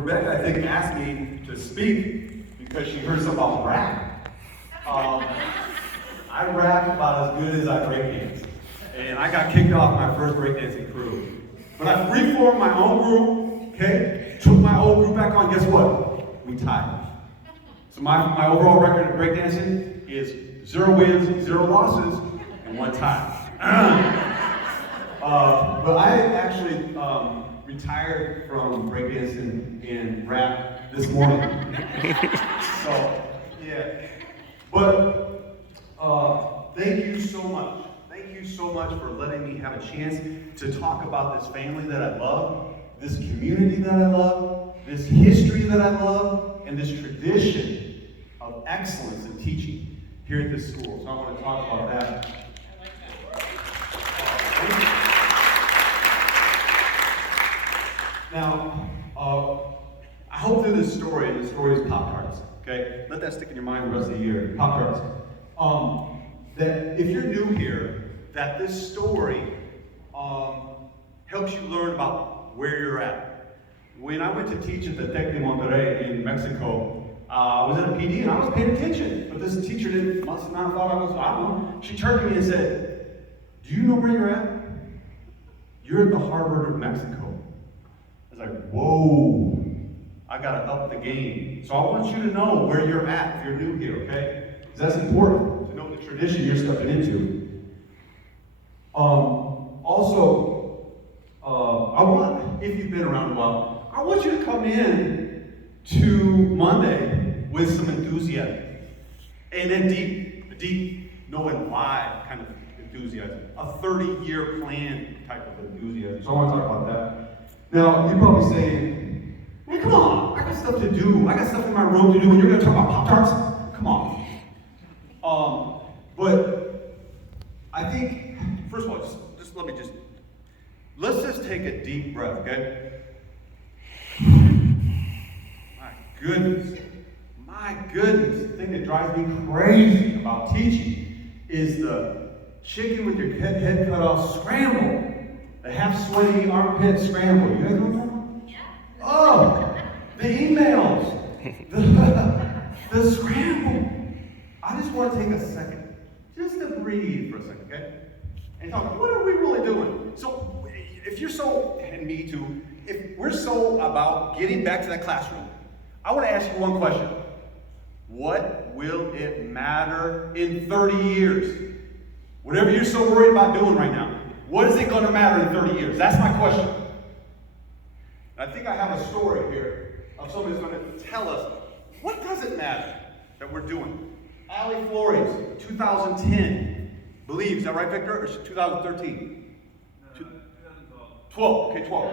Rebecca, I think, asked me to speak because she heard something about rap. I rap about as good as I breakdance. And I got kicked off my first breakdancing crew. But I reformed my own group, okay? Took my old group back on, guess what? We tied. So my overall record of breakdancing is 0 wins, 0 losses, and 1 tie. But I actually retired from breakdancing and rap this morning. So, yeah. But thank you so much. Thank you so much for letting me have a chance to talk about this family that I love, this community that I love, this history that I love, and this tradition of excellence in teaching here at this school. So I want to talk about that. Now, I hope through this story, and the story is Pop-Tarts, okay? Let that stick in your mind the rest of the year. Pop-Tarts. That if you're new here, that this story helps you learn about where you're at. When I went to teach at the Tec de Monterrey in Mexico, I was at a PD and I was paying attention, but this teacher must not have thought I don't know. She turned to me and said, "Do you know where you're at? You're at the Harvard of Mexico." I was like, whoa, I gotta up the game. So I want you to know where you're at if you're new here, okay? Because that's important to know the tradition you're stepping into. Also, I want, if you've been around a while, I want you to come in to Monday with some enthusiasm. And then deep knowing why kind of enthusiasm. A 30-year plan type of enthusiasm. So I want to talk about that. Now, you're probably saying, hey, come on, I got stuff to do. I got stuff in my room to do, and you're going to talk about Pop-Tarts? Come on. But I think, first of all, let's just take a deep breath, okay? My goodness, the thing that drives me crazy about teaching is the chicken with your head cut off scramble. The half-sweaty armpit scramble. You guys know what I'm talking about? Yeah. Oh, the emails. The scramble. I just want to take a second, just to breathe for a second, okay? And talk, what are we really doing? So, if you're so, and me too, if we're so about getting back to that classroom, I want to ask you one question. What will it matter in 30 years? Whatever you're so worried about doing right now, what is it going to matter in 30 years? That's my question. And I think I have a story here of somebody who's going to tell us, what does it matter that we're doing? Allie Flores, 2010, believes, is that right, Victor? Or 2013? 12, okay, 12.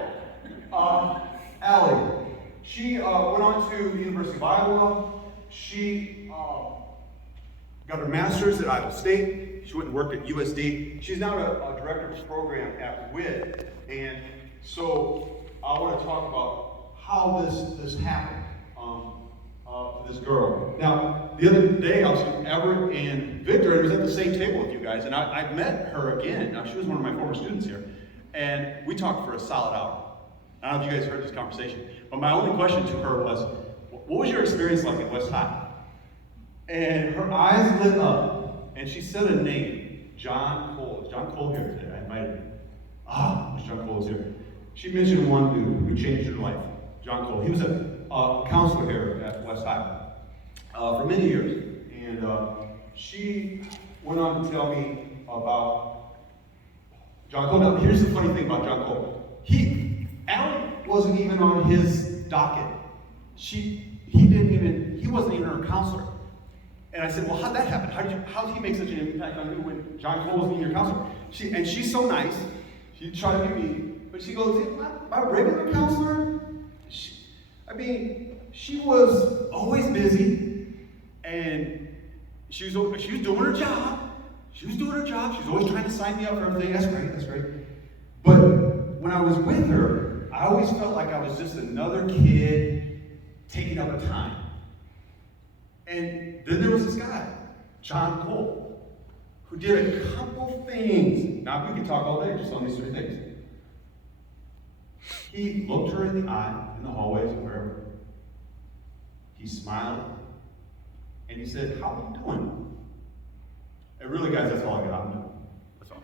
Allie, she went on to the University of Iowa. She got her master's at Iowa State. She went and worked at USD. She's now a director of program at WIT. And so I want to talk about how this happened to this girl. Now, the other day I was with Everett and Victor, and was at the same table with you guys, and I met her again. Now, she was one of my former students here. And we talked for a solid hour. I don't know if you guys heard this conversation, but my only question to her was, what was your experience like at West High? And her eyes lit up, and she said a name, John Cole. Is John Cole here today? I invited him. Wish John Cole was here. She mentioned one dude who changed her life, John Cole. He was a counselor here at West High for many years. And she went on to tell me about John Cole. Now, here's the funny thing about John Cole. Allie wasn't even on his docket. He wasn't even her counselor. And I said, well, how'd that happen? How did he make such an impact on you when John Cole wasn't even your counselor? And she's so nice. She tried to be mean, but she goes, my regular counselor? She was always busy, and she was doing her job. She was always trying to sign me up for everything. That's great. But when I was with her, I always felt like I was just another kid taking up her time. And then there was this guy, John Cole, who did a couple things. Now, we can talk all day just on these 3 things. He looked her in the eye, in the hallways, wherever. He smiled, and he said, "How are you doing?" And really, guys, that's all I got. That's all.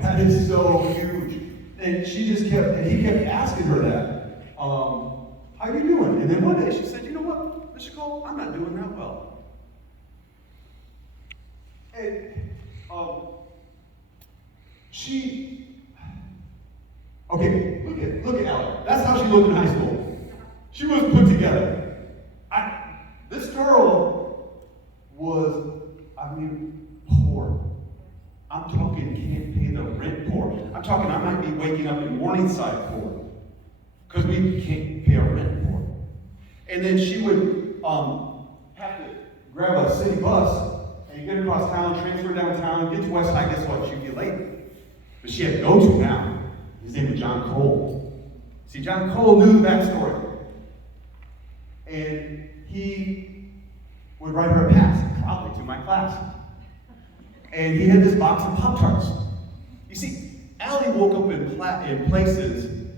That is so huge. And he kept asking her that. How are you doing? And then one day she said, "You know what, Mr. Cole, I'm not doing that well." And look at Ellen. That's how she looked in high school. She was put together. This girl was, poor. I'm talking can't pay the rent poor. I'm talking I might be waking up in Morningside poor. Because we can't pay our rent poor. And then she would have to grab a city bus and get across town, transfer downtown, get to West High. Guess what? She'd be late. But she had to go to now. His name was John Cole. See, John Cole knew the backstory. And he would write her a pass, probably to my class. And he had this box of Pop-Tarts. You see, Allie woke up in places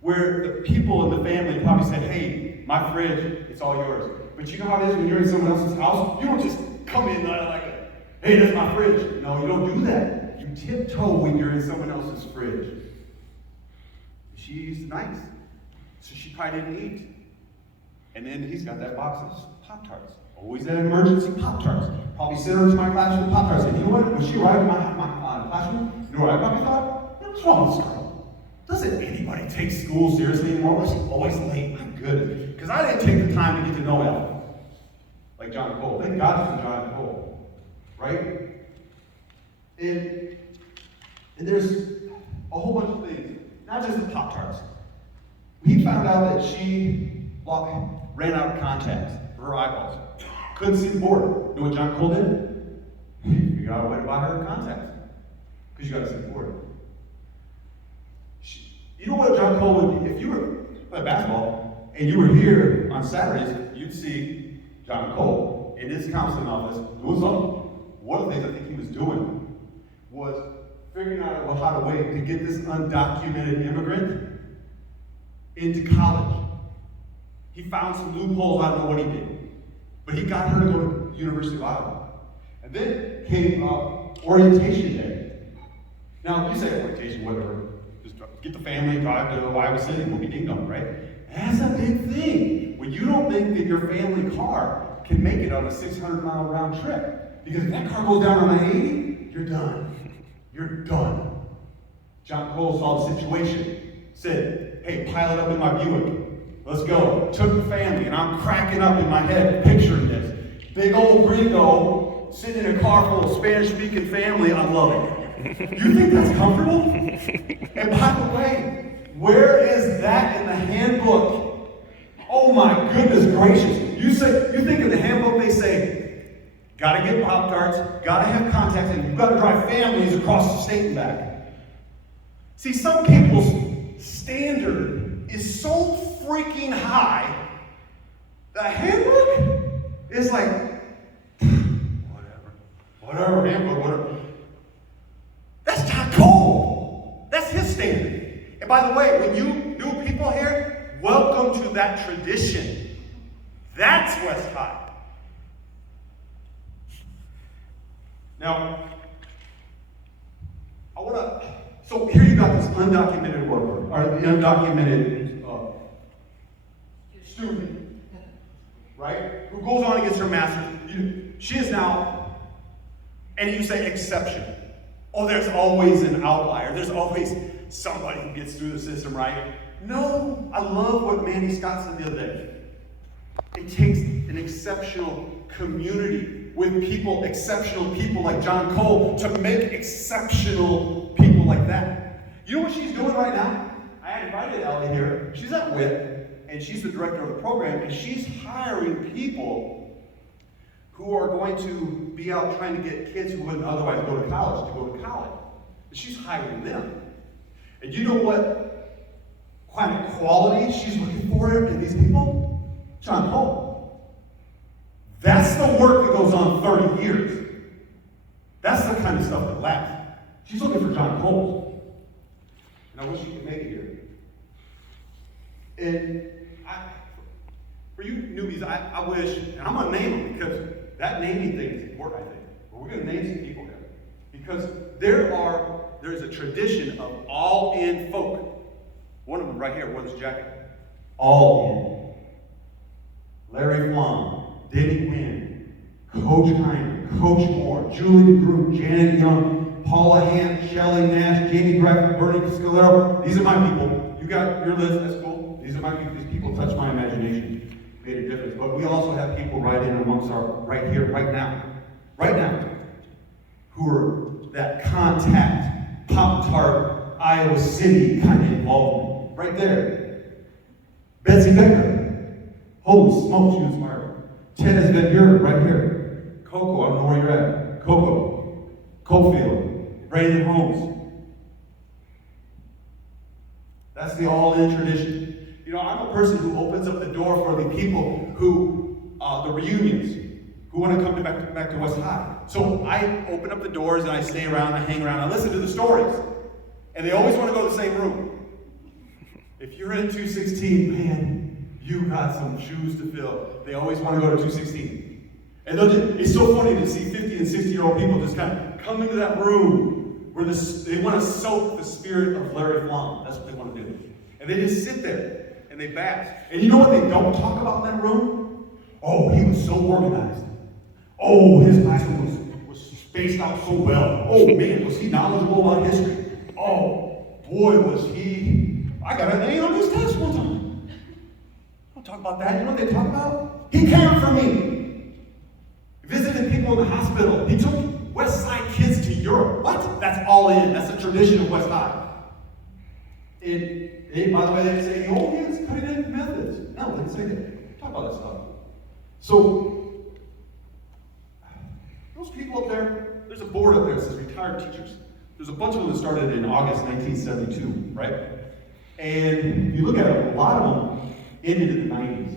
where the people in the family probably said, "Hey, my fridge, it's all yours." But you know how it is when you're in someone else's house? You don't just come in like, "Hey, that's my fridge." No, you don't do that. You tiptoe when you're in someone else's fridge. She's nice, so she probably didn't eat. And then he's got that box of Pop-Tarts. Always that emergency Pop-Tarts. Probably sent her to my classroom with Pop-Tarts. And you know what? When she arrived in my classroom, you know what I probably thought? What's wrong with this girl? Doesn't anybody take school seriously anymore? Was she always late? My goodness. Because I didn't take the time to get to know Ellen. Like John Cole. Thank God for John Cole. Right? And there's a whole bunch of things. Not just the Pop-Tarts. We found out that she ran out of contacts for her eyeballs. Couldn't see the board. You know what John Cole did? He figured out a way to buy her contacts. Because you got to see the board. You know what John Cole would be? If you were playing basketball and you were here on Saturdays, you'd see John Cole in his counseling office doing something. One of the things I think he was doing was figuring out how to get this undocumented immigrant into college. He found some loopholes, I don't know what he did. But he got her to go to the University of Iowa. And then came orientation day. Now, you say orientation, whatever. Just get the family, drive to Iowa City, we'll be ding dong, right? That's a big thing. When you don't think that your family car can make it on a 600-mile round trip. Because if that car goes down on I-80, you're done. You're done. John Cole saw the situation, said, "Hey, pile it up in my Buick. Let's go." Took the family, and I'm cracking up in my head, picturing this. Big old gringo sitting in a car full of Spanish-speaking family. I love it. You think that's comfortable? And by the way, where is that in the handbook? Oh my goodness gracious. You think in the handbook they say, gotta get Pop-Tarts, gotta have contacts, and you've got to drive families across the state and back. See, some people's standard is so freaking high, the handbook is like, whatever, handbook, whatever. That's John Cole. That's his standard. And by the way, when you new people here, welcome to that tradition. That's West High. Now, so here you got this undocumented worker, or the undocumented student, right? Who goes on and gets her master's. She is now, and you say exception. Oh, there's always an outlier. There's always somebody who gets through the system, right? No, I love what Mandy Scott said the other day. It takes an exceptional community with people, exceptional people like John Cole, to make exceptional people like that. You know what she's doing right now? I invited Allie here. She's at WIT, and she's the director of the program, and she's hiring people who are going to be out trying to get kids who wouldn't otherwise go to college. And she's hiring them. And you know what kind of quality she's looking for in these people? John Cole. That's the work that goes on 30 years. That's the kind of stuff that lasts. She's looking for John Cole. and I wish you could make it here. And for you newbies, I wish, and I'm going to name them because that naming thing is important, I think. But we're going to name some people here. Because there's a tradition of all-in folk. One of them right here wore this jacket. All in. Larry Flom, Denny Wynn, Coach Kiner, Coach Moore, Julie DeGroot, Janet Young, Paula Hamp, Shelley Nash, Jamie Graff, Bernie Scalero. These are my people. You got your list, that's cool. These are my people. These people touch my imagination, made a difference. But we also have people right in amongst right here, right now, who are that contact, Pop-Tart, Iowa City kind of involvement. Right there. Betsy Becker. Holy smokes, she was smart. Tennis Van Buren, right here. Coco, I don't know where you're at. Coco. Cofield. Brandon Holmes. That's the all-in tradition. You know, I'm a person who opens up the door for the people who, the reunions, who want to come back to West High. So I open up the doors and I stay around, I hang around, I listen to the stories. And they always want to go to the same room. If you're in 216, man, you got some shoes to fill. They always want to go to 216. And it's so funny to see 50 and 60-year-old people just kind of come into that room where they want to soak the spirit of Larry Flom. That's what they want to do. And they just sit there and they bask. And you know what they don't talk about in that room? Oh, he was so organized. Oh, his classroom was spaced out so well. Oh, man, was he knowledgeable about history? Oh, boy, was he... I got an A on this test one time. Don't talk about that. You know what they talk about? He cared for me. He visited people in the hospital. He took West Side kids to Europe. What? That's all in. That's the tradition of West High. By the way, they say, oh, yeah, it's cutting-edge methods. No, they didn't say that. Talk about that stuff. So, those people up there, there's a board up there that says retired teachers. There's a bunch of them that started in August 1972, right? And you look at it, a lot of them ended in the 90s.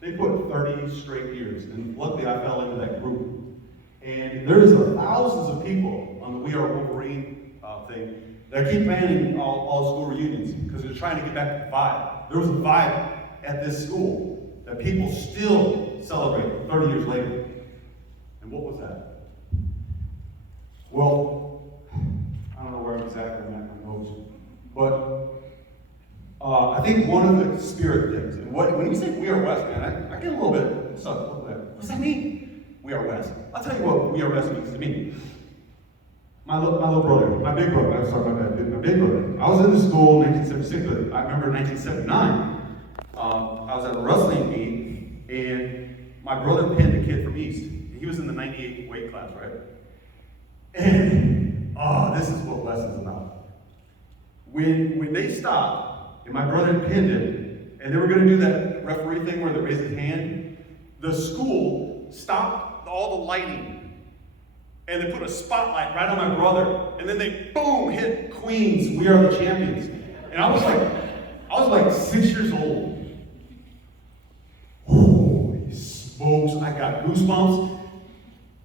They put 30 straight years, and luckily I fell into that group. And there's thousands of people on the We Are Wolverine thing that keep planning all school reunions because they're trying to get back to the vibe. There was a vibe at this school that people still celebrate 30 years later. And what was that? Well, I don't know where exactly I'm at my notes, but I think one of the spirit things, and when you say We Are West, man, I get a little bit, what's that mean? We Are West. I'll tell you what We Are West means to me. My little brother, my big brother, my big brother. I was in the school in 1976, but I remember in 1979, I was at a wrestling meet, and my brother pinned a kid from East. He was in the 98 weight class, right? And, this is what West is about. When they stopped, and my brother pinned him, and they were going to do that referee thing where they raise his hand, the school stopped all the lighting, and they put a spotlight right on my brother, and then they, boom, hit Queen's We Are the Champions. And I was like 6 years old. Holy smokes, I got goosebumps.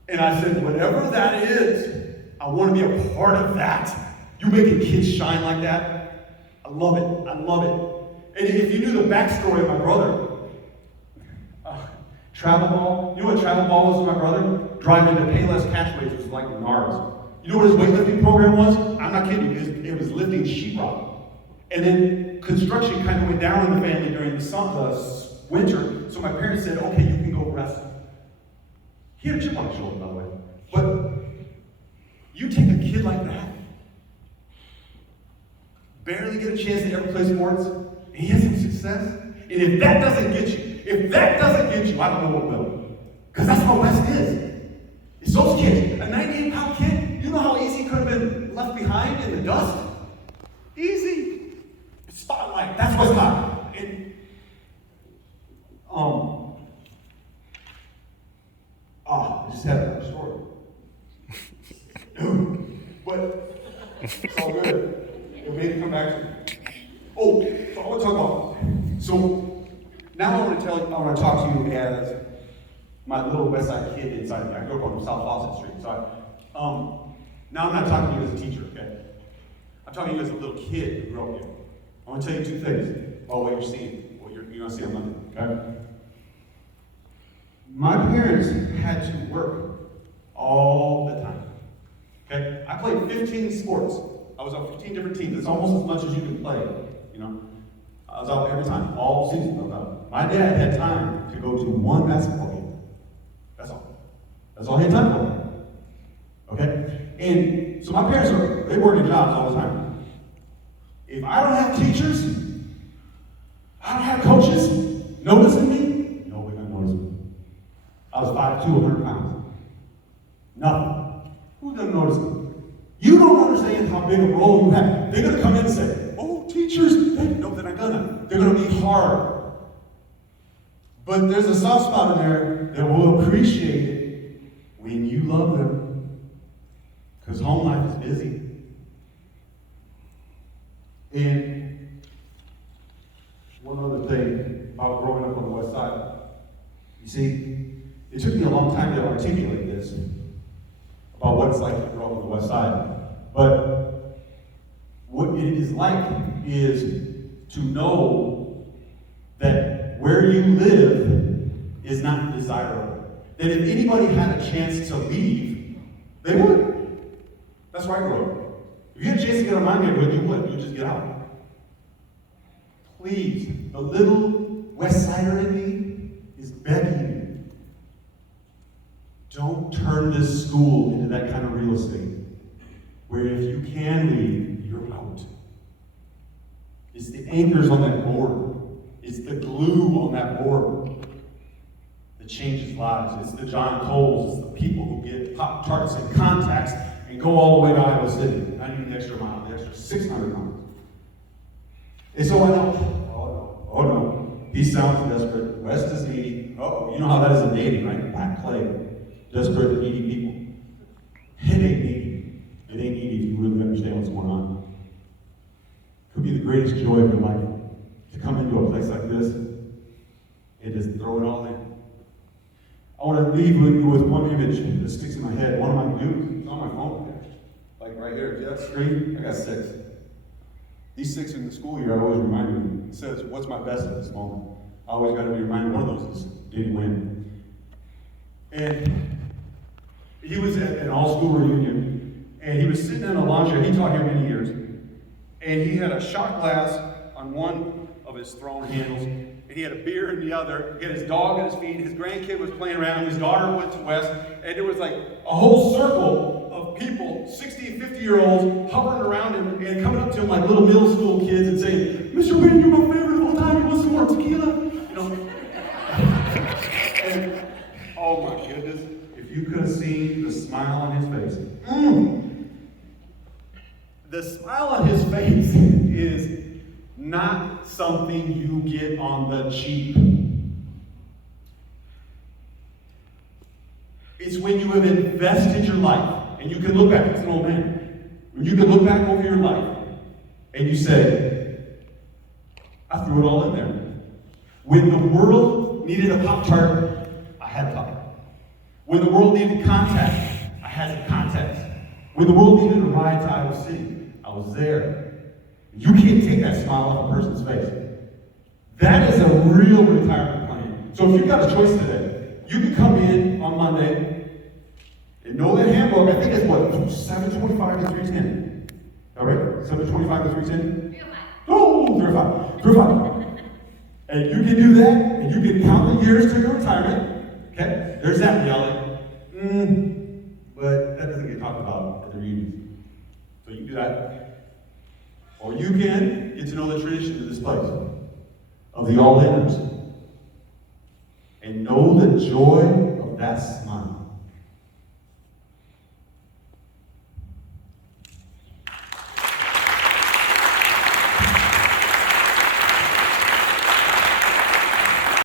And I said, whatever that is, I want to be a part of that. You making kids shine like that? I love it. I love it. And if you knew the backstory of my brother, travel ball, you know what travel ball was to my brother? Driving to Payless Catchways was like Menards. You know what his weightlifting program was? I'm not kidding you. It was lifting sheetrock. And then construction kind of went down in the family during the winter, so my parents said, okay, you can go wrestle. He had a chip on his shoulder, by the way. But you take a kid like that, barely get a chance to ever play sports, and he has some success. And if that doesn't get you, I don't know what will. Because that's how West is. It's those kids. A 98-pound kid, you know how easy he could have been left behind in the dust? Easy. Spotlight. That's what's hot. I just had another story. But it's all good. It made it come back to me. Oh, so I want to talk about. So now I want to talk to you as my little West Side kid inside me. I grew up on South Fawcett Street. So now I'm not talking to you as a teacher, okay? I'm I'm talking to you as a little kid who grew up here. I want to tell you two things about what you're seeing, what you're going to see on Monday. Okay? My parents had to work all the time. Okay? I played 15 sports. I was on 15 different teams. It's almost as much as you can play. You know? I was out every time, all season. I was out. My dad had time to go to one basketball game. That's all. That's all he had time for. Okay? And so my parents they work in jobs all the time. If I don't have teachers, I don't have coaches noticing me, nobody's gonna notice me. I was 5'2", 100 pounds. Nothing. Who's gonna notice me? You don't understand how big a role you have. They're gonna come in and say, oh, teachers, no, they're not gonna. They're gonna be hard. But there's a soft spot in there that will appreciate it when you love them. Because home life is busy. And one other thing about growing up on the west side. You see, it took me a long time to articulate this about what it's like to grow up on the west side. But what it is like is to know that where you live is not desirable. That if anybody had a chance to leave, they would. That's where I grew up. If you had a chance to get out of my neighborhood, you would. You'd just get out. Please, the little West Sider in me is begging you. Don't turn this school into that kind of real estate where if you can leave, you're out. It's the anchors on that board. It's the glue on that board that changes lives. It's the John Coles. It's the people who get Pop-Tarts and contacts and go all the way to Iowa City. Not even the extra mile, the extra 600 miles. And so I know, oh no, he sounds desperate. West is needy. Oh, you know how that is in dating, right? Black clay. Desperate, needy people. It ain't needy. It ain't needy if you really understand what's going on. It could be the greatest joy of your life to come into a place like this and just throw it all in. I want to leave you with one image that sticks in my head. One of my dudes. It's on my phone there. Like right here. See that screen? I got 6. These 6 in the school year, I always remind me. It says, what's my best at this moment? I always got to be reminded. One of those is did he win? And he was at an all-school reunion, and he was sitting in a lawn chair. He taught here many years. And he had a shot glass on one of his throne handles, and he had a beer in the other. He had his dog at his feet. His grandkid was playing around. His daughter went to West, and there was like a whole circle of people, 60, 50-year-olds, hovering around him and coming up to him like little middle school kids and saying, Mr. Wynn, you're my favorite of all time. You want some more tequila? You know? And, oh my goodness, if you could have seen the smile on his face. The smile on his face is not something you get on the cheap. It's when you have invested your life, and you can look back, it's an old man, when you can look back over your life, and you say, I threw it all in there. When the world needed a Pop-Tart, I had a Pop-Tart. When the world needed contact, I had some contacts. When the world needed a ride to Iowa City, I was there. You can't take that smile off a person's face. That is a real retirement plan. So if you've got a choice today, you can come in on Monday and know that handbook. I think it's what, 725 to 310. All right? 725 to 310? 305. Oh, 305. 305. And you can do that, and you can count the years to your retirement. Okay? There's that reality. But that doesn't get talked about at the reunions. So you can do that. Or you can get to know the tradition of this place, of the all-inners, and know the joy of that smile.